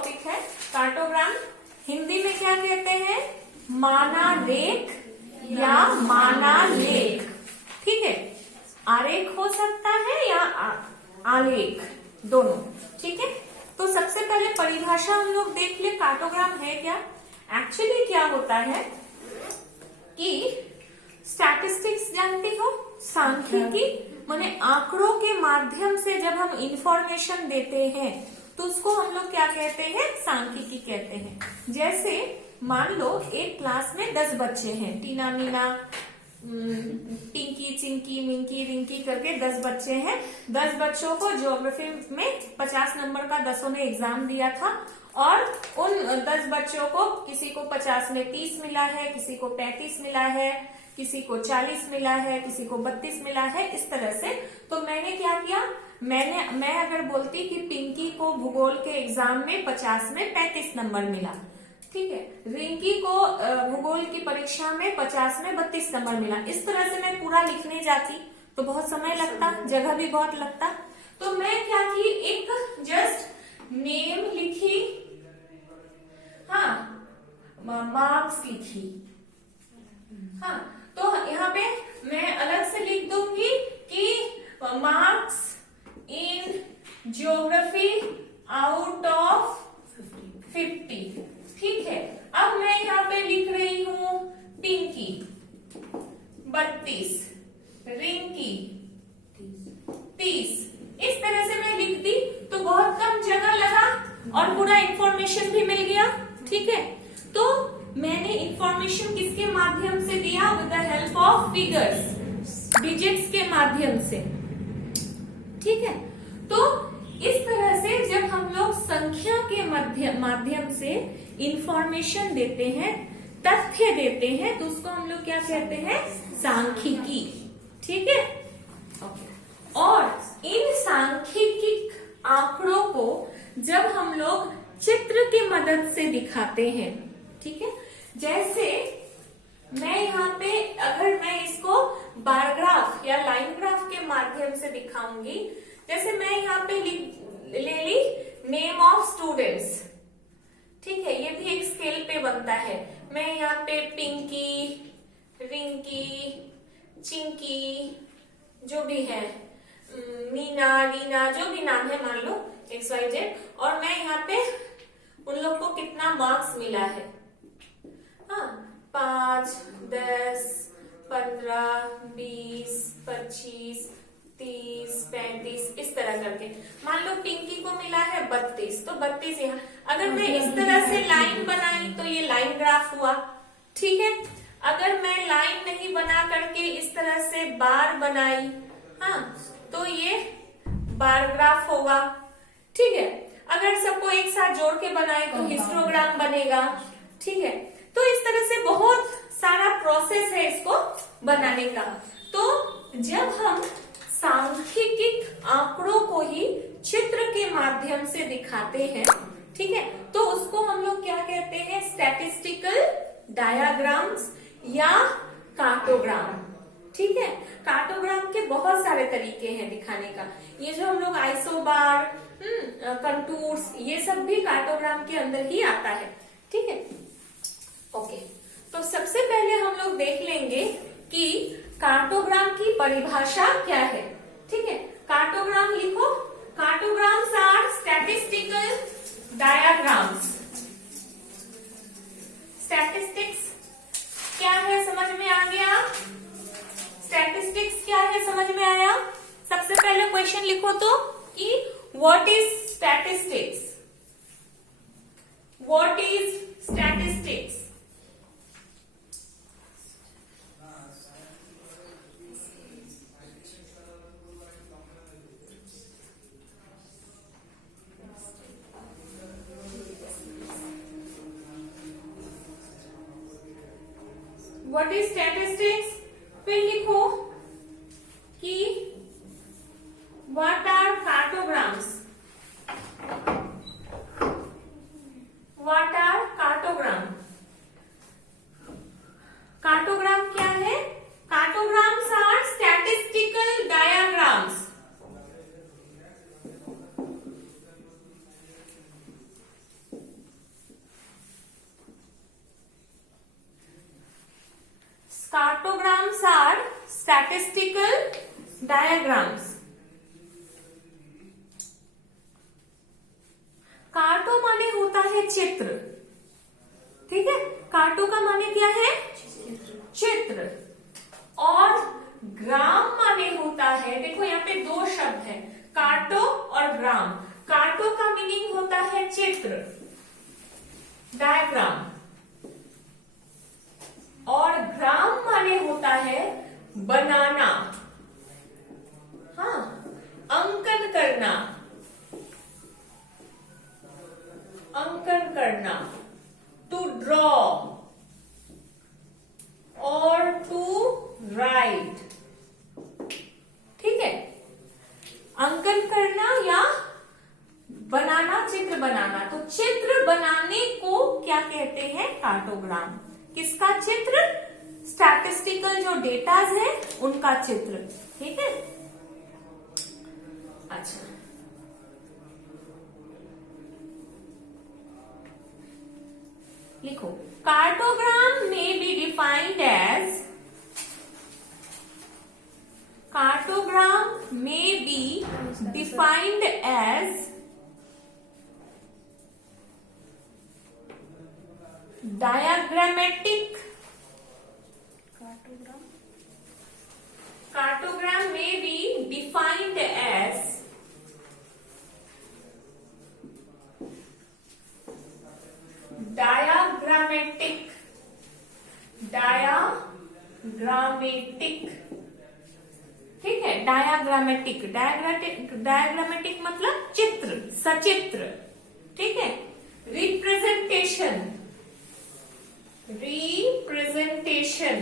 Topic है cartogram. Hindi में क्या कहते हैं? माना रेख या माना लेख। ठीक है, आरेख हो सकता है या आलेख, दोनों। ठीक है, तो सबसे पहले परिभाषा हम लोग देख ले, कार्टोग्राम है क्या। एक्चुअली क्या होता है कि स्टैटिस्टिक्स जानती हो, सांख्यिकी, माने आंकड़ों के माध्यम से जब हम इंफॉर्मेशन देते हैं तो उसको हम लोग क्या कहते हैं? सांख्यिकी कहते हैं। जैसे मान लो एक क्लास में 10 बच्चे हैं, टीना मीना टिंकी चिंकी मिंकी रिंकी करके 10 बच्चे हैं। 10 बच्चों को ज्योग्राफी में 50 नंबर का 10 ने एग्जाम दिया था और उन 10 बच्चों को किसी को 50 में 30 मिला है, किसी को 35 मिला है, किसी को 40 मिला है, किसी को 32 मिला है, इस तरह से। तो मैंने क्या किया, मैं अगर बोलती कि पिंकी को भूगोल के एग्जाम में 50 में 35 नंबर मिला, ठीक है, रिंकी को भूगोल की परीक्षा में 50 में 32 नंबर मिला, इस तरह से मैं पूरा लिखने जाती तो बहुत समय लगता, जगह भी बहुत लगता। तो मैं क्या की, एक जस्ट नेम लिखी, हाँ, मार्क्स लिखी, हाँ, तो यहाँ पे मैं अलग से लिख दूंगी कि marks in geography out of 50। ठीक है, अब मैं यहाँ पे लिख रही हूँ पिंकी 32, रिंकी 30, इस तरह से मैं लिख दी तो बहुत कम जगह लगा और पूरा इंफॉर्मेशन भी मिल गया। ठीक है, तो मैंने इंफॉर्मेशन किसके माध्यम से दिया? With the help of figures, digits के माध्यम से। ठीक है, तो इस तरह से जब हम लोग संख्या के माध्यम से इंफॉर्मेशन देते हैं, तथ्य देते हैं, तो उसको हम लोग क्या कहते हैं? सांख्यिकी। ठीक है, और इन सांख्यिकी आंकड़ों को जब हम लोग चित्र की मदद से दिखाते हैं, ठीक है, जैसे मैं यहाँ पे अगर मैं इसको बार ग्राफ या लाइन ग्राफ के माध्यम से दिखाऊंगी, जैसे मैं यहाँ पे ले ली नेम ऑफ स्टूडेंट्स। ठीक है, ये भी एक स्केल पे बनता है। मैं यहाँ पे पिंकी, रिंकी, चिंकी, जो भी है, मीना, रीना, जो भी नाम है, मान लो XYZ, और मैं यहाँ पे उन लोग को कितना मार्क्स मिला है, हाँ, 5, 10, 15, 20, 25, 30, 35, इस तरह करके। मान लो पिंकी को मिला है 32, तो 32 यहाँ। अगर मैं इस तरह से लाइन बनाई तो ये लाइन ग्राफ हुआ। ठीक है, अगर मैं लाइन नहीं बना करके इस तरह से बार बनाई, हाँ, तो ये बार ग्राफ होगा। ठीक है, अगर सबको एक साथ जोड़ के बनाए तो हिस्टोग्राम बनेगा। ठीक है, तो इस तरह से बहुत सारा प्रोसेस है इसको बनाने का। तो जब हम सांख्यिकी आंकड़ों को ही चित्र के माध्यम से दिखाते हैं, ठीक है, तो उसको हम लोग क्या कहते हैं? स्टैटिस्टिकल डायग्राम्स या कार्टोग्राम। ठीक है, कार्टोग्राम के बहुत सारे तरीके हैं दिखाने का। ये जो हम लोग आइसोबार, कंटूर्स, ये सब भी कार्टोग्राम के अंदर ही आता है। ठीक है, ओके, तो सबसे पहले हम लोग देख लेंगे कि कार्टोग्राम की परिभाषा क्या है। ठीक है, कार्टोग्राम लिखो, कार्टोग्राम्स आर स्टैटिस्टिकल डायग्राम्स। स्टैटिस्टिक्स क्या है समझ में आ गया? स्टैटिस्टिक्स क्या है समझ में आया? सबसे पहले क्वेश्चन लिखो तो कि what is statistics? What is statistics? What is statistics? फिर लिखो कि what are cartograms? What are cartogram? Cartogram क्या है? Cartograms are statistical diagrams. Statistical diagrams. Carto माने होता है चित्र, ठीक है, कार्टो का माने क्या है, चित्र। और ग्राम माने होता है, देखो यहाँ पे दो शब्द है, कार्टो और ग्राम। कार्टो का मीनिंग होता है चित्र, डायग्राम, और ग्राम माने होता है बनाना, हाँ, अंकन करना, अंकन करना, टू ड्रॉ और टू राइट, ठीक है, अंकन करना या बनाना, चित्र बनाना। तो चित्र बनाने को क्या कहते हैं, कार्टोग्राम। किसका चित्र, स्टैटिस्टिकल जो डेटाज है उनका चित्र, ठीक है। अच्छा, लिखो, कार्टोग्राम में बी डिफाइंड एज, कार्टोग्राम में be defined as diagrammatic, cartogram may be defined as diagrammatic, ठीक है, डायाग्रामेटिक, डायाग्रामेटिक मतलब चित्र, सचित्र, ठीक है। Representation, representation,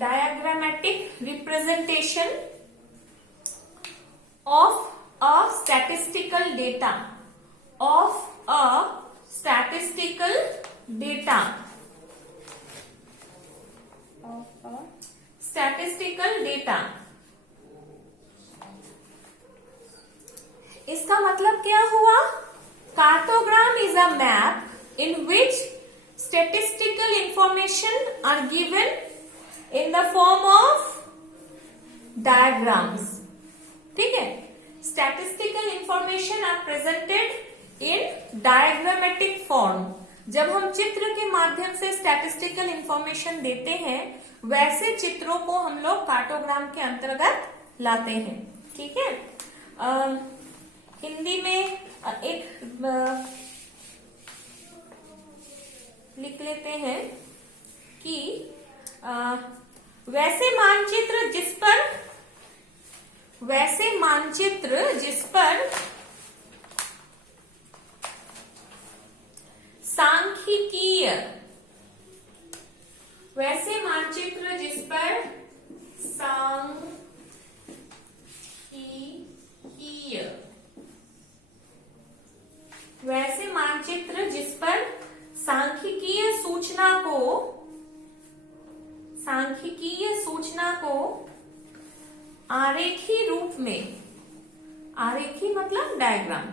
diagrammatic representation of a statistical data, of a statistical data, of a statistical data। इसका मतलब क्या हुआ, cartogram is a map in which statistical information are given in the form of diagrams, ठीक है। Statistical information are presented in diagrammatic form. जब हम चित्र के माध्यम से स्टैटिस्टिकल इंफॉर्मेशन देते हैं, वैसे चित्रों को हम लोग कार्टोग्राम के अंतर्गत लाते हैं, ठीक है। हिंदी में एक लिख लेते हैं कि वैसे मानचित्र जिस पर सांख्यिकीय, वैसे मानचित्र जिस पर सांख्यिकीय, वैसे मानचित्र जिस पर सांख्यिकीय सूचना को आरेखी रूप में, आरेखी मतलब डायग्राम,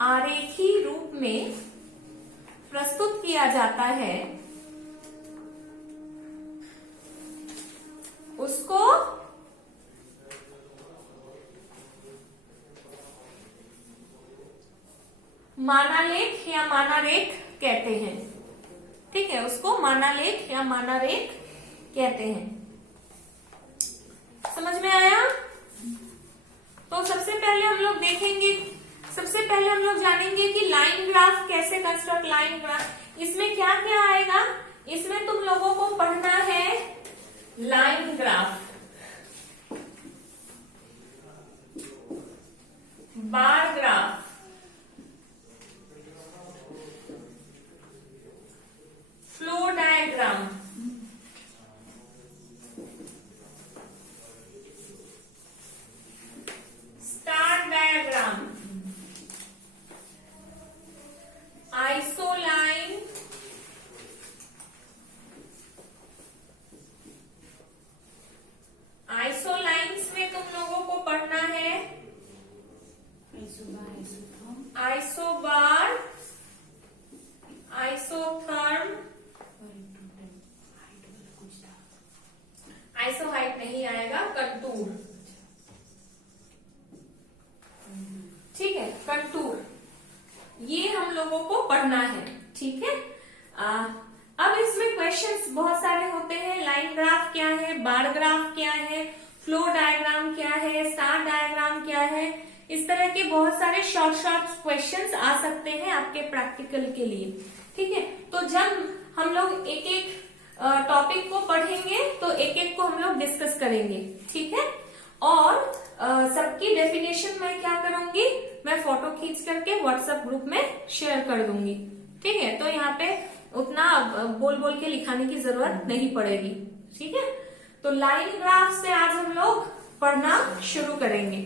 आरेखी रूप में प्रस्तुत किया जाता है, उसको मानालेख या मानारेख कहते हैं, ठीक है, उसको मानालेख या मानारेख कहते हैं। समझ में आया? तो सबसे पहले हम लोग देखेंगे, सबसे पहले हम लोग जानेंगे कि लाइन ग्राफ कैसे कंस्ट्रक्ट, लाइन ग्राफ, इसमें क्या क्या आएगा, इसमें तुम लोगों को पढ़ना है line graph, bar graph, flow diagram, star diagram, isoline, isolines में तुम लोगों को पढ़ना है आइसोबार, आइसोथर्म, आइसोहाइट नहीं आएगा, कंटूर। ठीक है, कंटूर, ये हम लोगों को पढ़ना है। ठीक है, अब इसमें क्वेश्चंस बहुत सारे होते हैं। लाइन ग्राफ क्या है, बार ग्राफ क्या है, फ्लो डायग्राम क्या है, स्टार डायग्राम क्या है, इस तरह के बहुत सारे शॉर्ट क्वेश्चंस आ सकते हैं आपके प्रैक्टिकल के लिए। ठीक है, तो जब हम लोग एक एक टॉपिक को पढ़ेंगे तो एक एक को हम लोग डिस्कस करेंगे। ठीक है, और सबकी डेफिनेशन मैं क्या करूंगी, मैं फोटो खींच करके व्हाट्सएप ग्रुप में शेयर कर दूंगी। ठीक है, तो यहाँ पे उतना बोल बोल के लिखाने की जरूरत नहीं पड़ेगी। ठीक है, तो लाइन ग्राफ से आज हम लोग पढ़ना शुरू करेंगे।